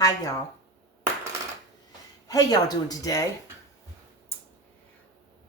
Hi y'all. How y'all doing today?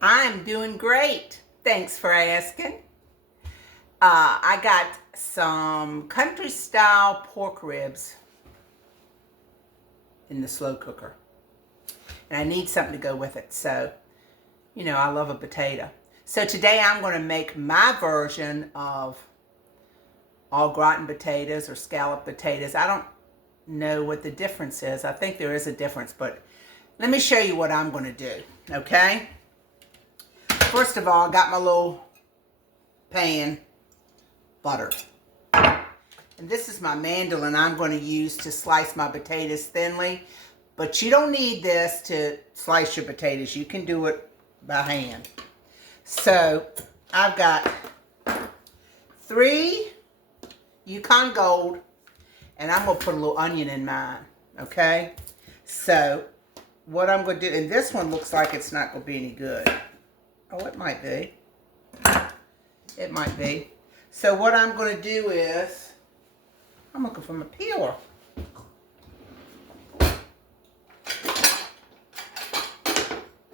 I'm doing great. Thanks for asking. I got some country style pork ribs in the slow cooker. And I need something to go with it. So, you know, I love a potato. So today I'm going to make my version of Au Gratin potatoes or scallop potatoes. I don't know what the difference is. I think there is a difference, but let me show you what I'm going to do, okay? First of all, I got my little pan buttered. And this is my mandolin I'm going to use to slice my potatoes thinly, but you don't need this to slice your potatoes. You can do it by hand. So, I've got 3 Yukon Gold, and I'm going to put a little onion in mine, okay? So, what I'm going to do, and this one looks like it's not going to be any good. Oh, it might be. It might be. So, what I'm going to do is, I'm looking for my peeler.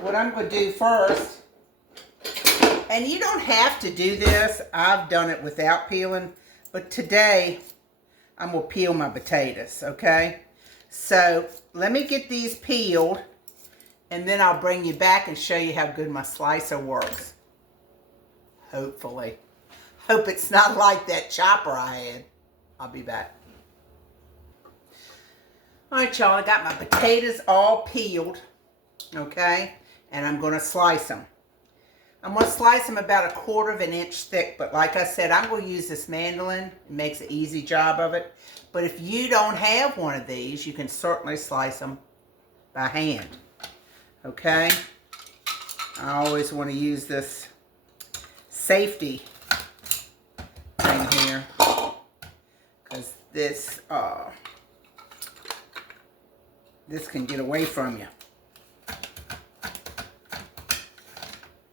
What I'm going to do first, and you don't have to do this. I've done it without peeling, but today, I'm going to peel my potatoes, okay? So, let me get these peeled, and then I'll bring you back and show you how good my slicer works. Hopefully. Hope it's not like that chopper I had. I'll be back. Alright, y'all, I got my potatoes all peeled, okay? And I'm going to slice them. I'm going to slice them about 1/4 of an inch thick, but like I said, I'm going to use this mandolin. It makes an easy job of it. But if you don't have one of these, you can certainly slice them by hand. Okay? I always want to use this safety thing here, because this can get away from you.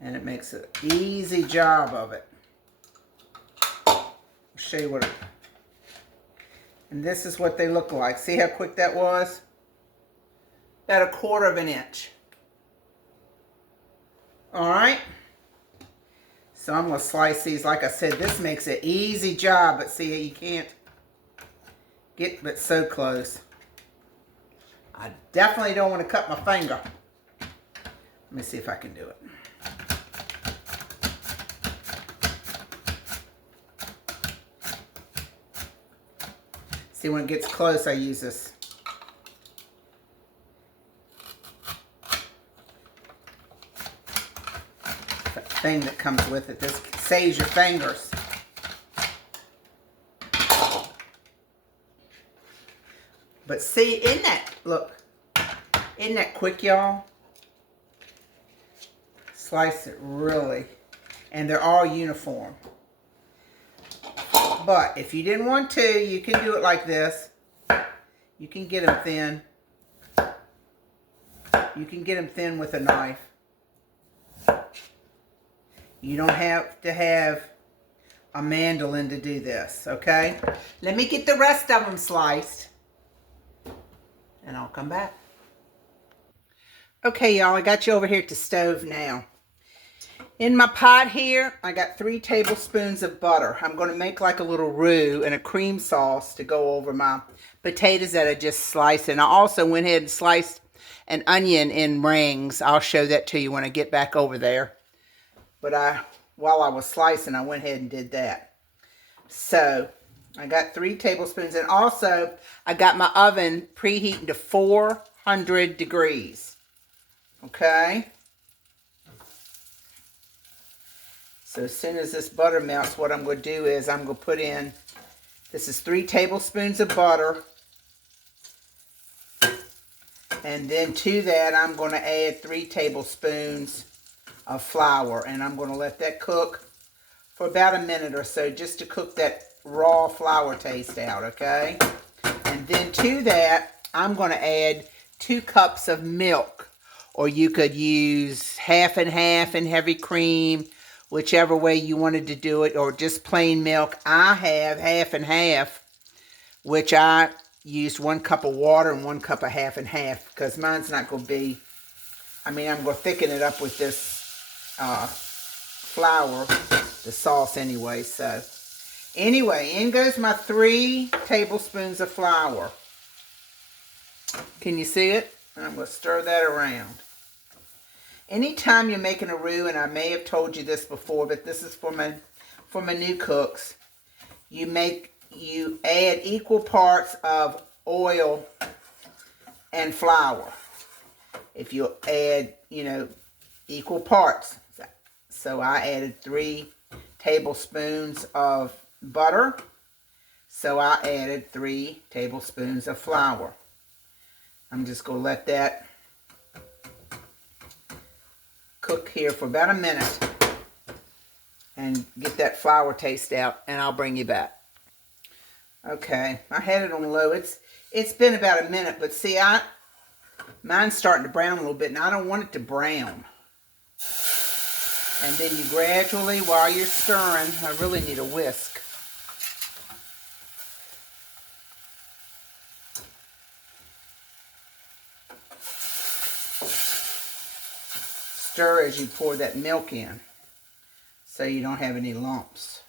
And it makes an easy job of it. I'll show you what it... And this is what they look like. See how quick that was? About 1/4 of an inch. Alright. So I'm going to slice these. Like I said, this makes an easy job. But see, you can't get but so close. I definitely don't want to cut my finger. Let me see if I can do it. See, when it gets close, I use this thing that comes with it. This saves your fingers. But see, isn't that quick, y'all? Slice it really. And they're all uniform. But if you didn't want to, you can do it like this. You can get them thin. You can get them thin with a knife. You don't have to have a mandolin to do this, okay? Let me get the rest of them sliced, and I'll come back. Okay, y'all, I got you over here at the stove now. In my pot here, I got 3 tablespoons of butter. I'm going to make like a little roux and a cream sauce to go over my potatoes that I just sliced. And I also went ahead and sliced an onion in rings. I'll show that to you when I get back over there. But while I was slicing, I went ahead and did that. So, I got 3 tablespoons. And also, I got my oven preheating to 400 degrees. Okay? So as soon as this butter melts, what I'm going to do is I'm going to put in, this is 3 tablespoons of butter. And then to that, I'm going to add 3 tablespoons of flour. And I'm going to let that cook for about a minute or so, just to cook that raw flour taste out, okay? And then to that, I'm going to add 2 cups of milk. Or you could use half and half and heavy cream, whichever way you wanted to do it, or just plain milk. I have half and half, which I used 1 cup of water and 1 cup of half and half because mine's not going to be, I'm going to thicken it up with this flour, the sauce anyway. So anyway, in goes my 3 tablespoons of flour. Can you see it? I'm going to stir that around. Anytime you're making a roux, and I may have told you this before, but this is for my new cooks, you add equal parts of oil and flour. If you add, equal parts. So I added 3 tablespoons of butter. So I added 3 tablespoons of flour. I'm just going to let that cook here for about a minute and get that flour taste out, and I'll bring you back. Okay, I had it on low. It's been about a minute, but see, mine's starting to brown a little bit, and I don't want it to brown. And then you gradually, while you're stirring, I really need a whisk. Stir as you pour that milk in, so you don't have any lumps.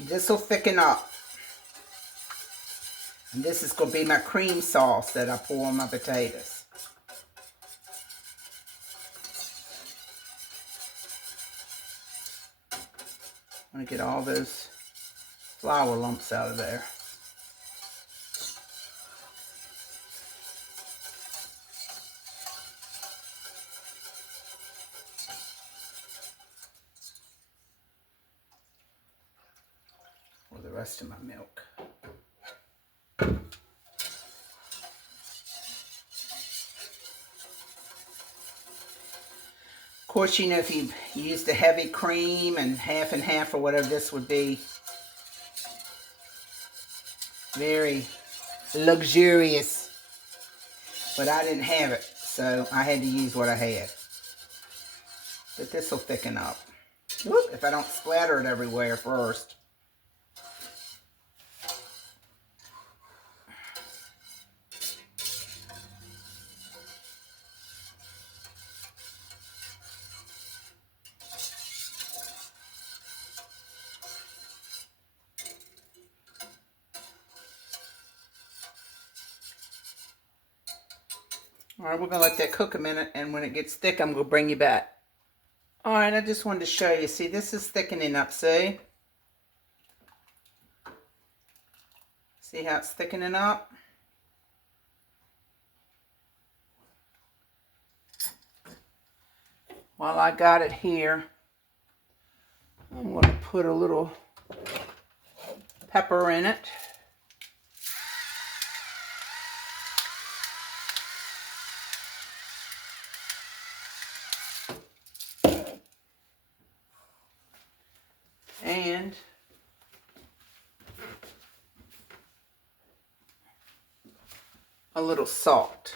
This will thicken up. And this is going to be my cream sauce that I pour on my potatoes. I'm going to get all those flour lumps out of there. For the rest of my milk. Of course, if you used a heavy cream and half or whatever, this would be very luxurious. But I didn't have it, so I had to use what I had. But this will thicken up. Whoop, if I don't splatter it everywhere first. All right, we're going to let that cook a minute, and when it gets thick, I'm going to bring you back. All right, I just wanted to show you. See, this is thickening up, see? See how it's thickening up? While I got it here, I'm going to put a little pepper in it. And a little salt.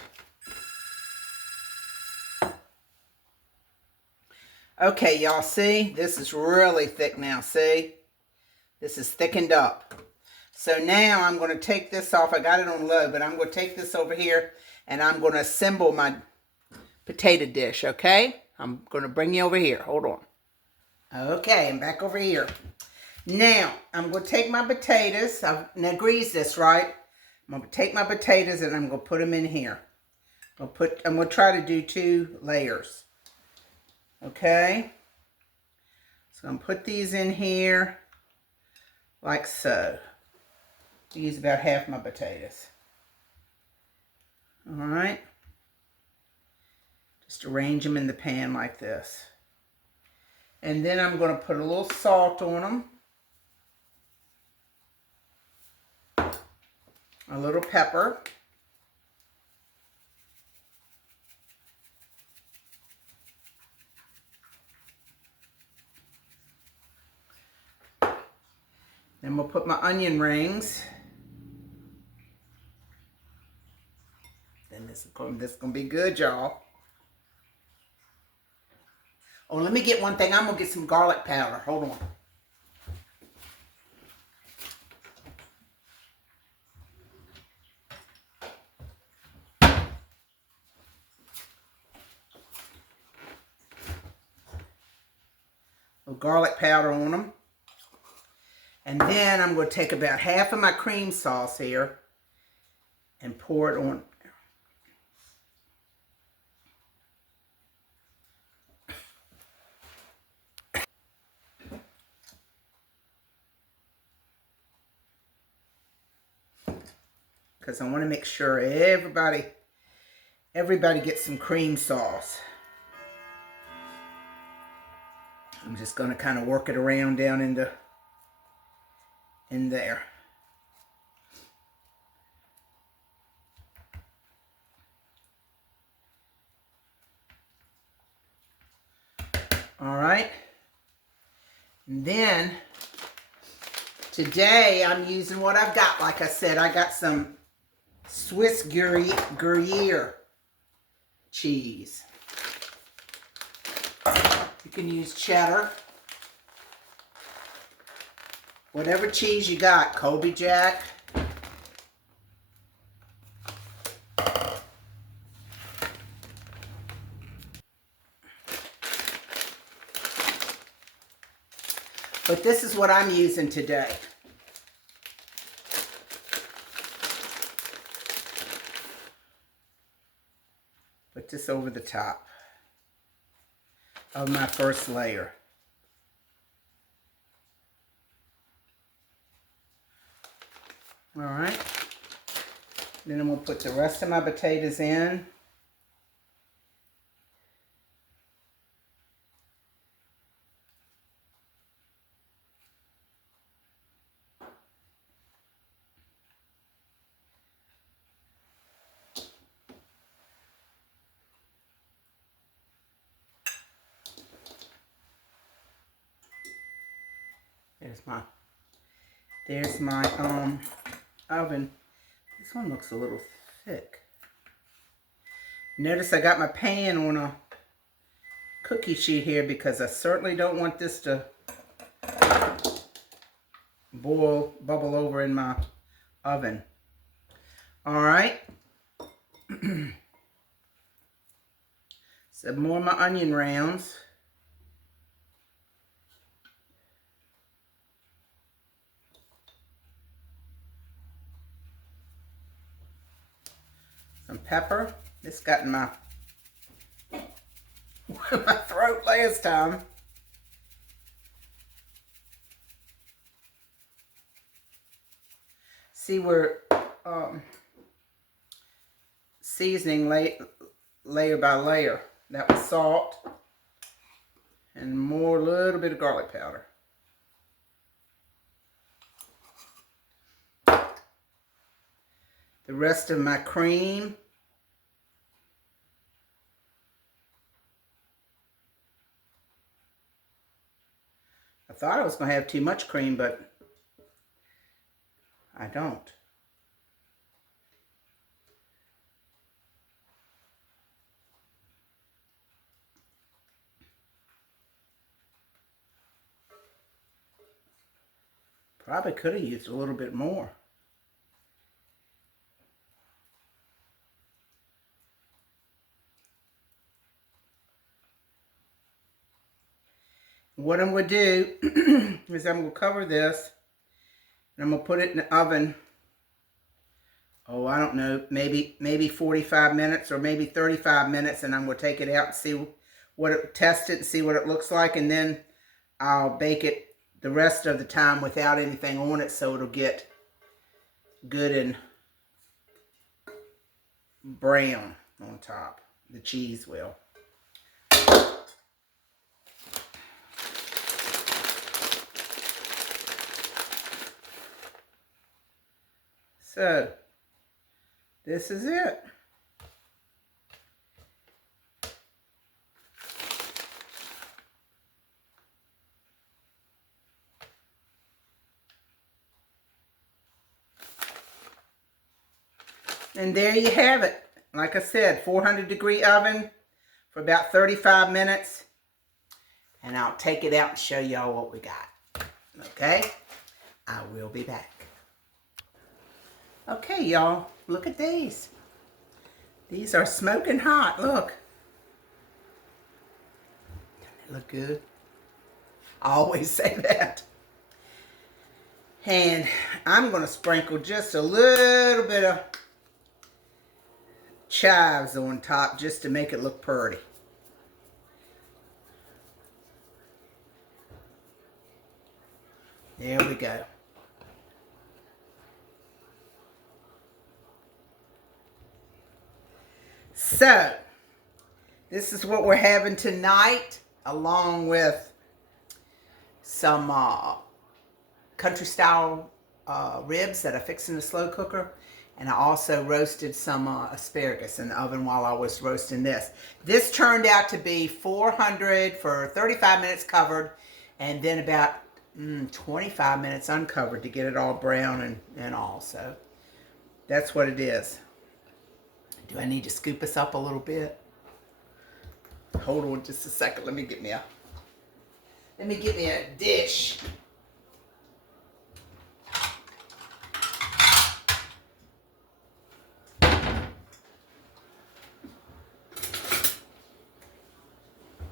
Okay, y'all, see? This is really thick now, see? This is thickened up. So now I'm going to take this off. I got it on low, but I'm going to take this over here and I'm going to assemble my potato dish, okay? I'm going to bring you over here. Hold on. Okay, I'm back over here. Now, I'm going to take my potatoes. I've now greased this, right? I'm going to take my potatoes and I'm going to put them in here. I'm going to try to do 2 layers. Okay? So I'm going to put these in here like so. Use about half my potatoes. All right? Just arrange them in the pan like this. And then I'm going to put a little salt on them. A little pepper. Then we'll put my onion rings. Then this is gonna be good, y'all. Oh, let me get one thing. I'm gonna get some garlic powder. Hold on. Garlic powder on them. And then I'm going to take about half of my cream sauce here and pour it on. Because I want to make sure everybody gets some cream sauce. I'm just going to kind of work it around down in there. All right. And then today I'm using what I've got. Like I said, I got some Swiss Gruyere cheese. You can use cheddar. Whatever cheese you got, Colby Jack. But this is what I'm using today. Put this over the top of my first layer. All right. Then I'm going to put the rest of my potatoes in. There's my oven. This one looks a little thick. Notice I got my pan on a cookie sheet here because I certainly don't want this to bubble over in my oven. All right. Some more of my onion rounds. Some pepper. This got in my throat last time. See, we're seasoning layer by layer. That was salt and more, little bit of garlic powder. The rest of my cream. I thought I was going to have too much cream, but I don't. Probably could have used a little bit more. What I'm going to do is I'm going to cover this and I'm going to put it in the oven. Oh, I don't know, maybe 45 minutes or maybe 35 minutes, and I'm going to take it out and see test it and see what it looks like, and then I'll bake it the rest of the time without anything on it so it'll get good and brown on top. The cheese will. So, this is it. And there you have it. Like I said, 400 degree oven for about 35 minutes. And I'll take it out and show y'all what we got. Okay? I will be back. Okay, y'all. Look at these. These are smoking hot. Look. Doesn't it look good? I always say that. And I'm going to sprinkle just a little bit of chives on top just to make it look pretty. There we go. So, this is what we're having tonight, along with some country style ribs that I fixed in the slow cooker. And I also roasted some asparagus in the oven while I was roasting this. This turned out to be 400 for 35 minutes covered, and then about 25 minutes uncovered to get it all brown and all. So that's what it is. Do I need to scoop this up a little bit? Hold on just a second. Let me get me a dish.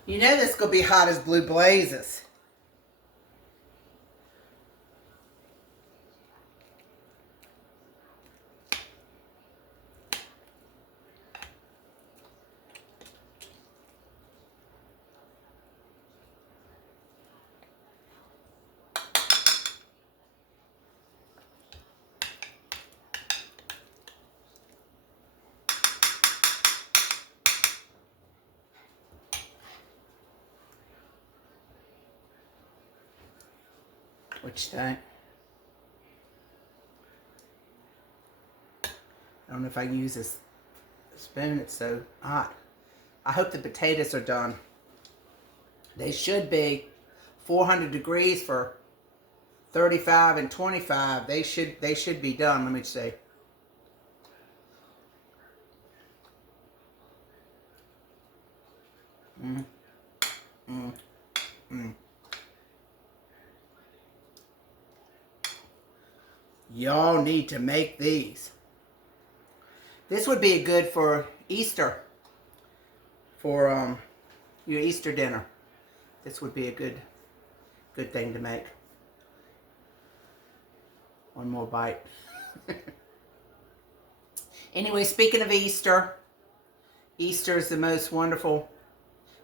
You know this is going to be hot as blue blazes. What you think? I don't know if I can use this spoon. It's so hot. I hope the potatoes are done. They should be 400 degrees for 35 and 25. They should be done. Let me see. Y'all need to make these. This would be good for Easter. For your Easter dinner. This would be a good thing to make. One more bite. Anyway, speaking of Easter, Easter is the most wonderful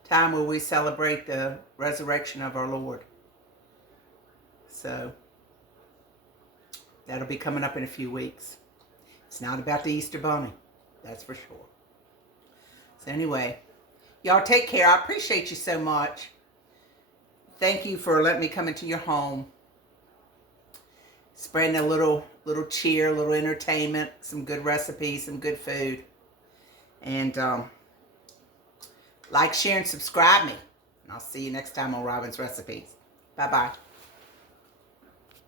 time where we celebrate the resurrection of our Lord. So that'll be coming up in a few weeks. It's not about the Easter Bunny, that's for sure. So anyway, y'all take care. I appreciate you so much. Thank you for letting me come into your home. Spreading a little cheer, a little entertainment, some good recipes, some good food. And like, share, and subscribe me. And I'll see you next time on Robin's Recipes. Bye-bye.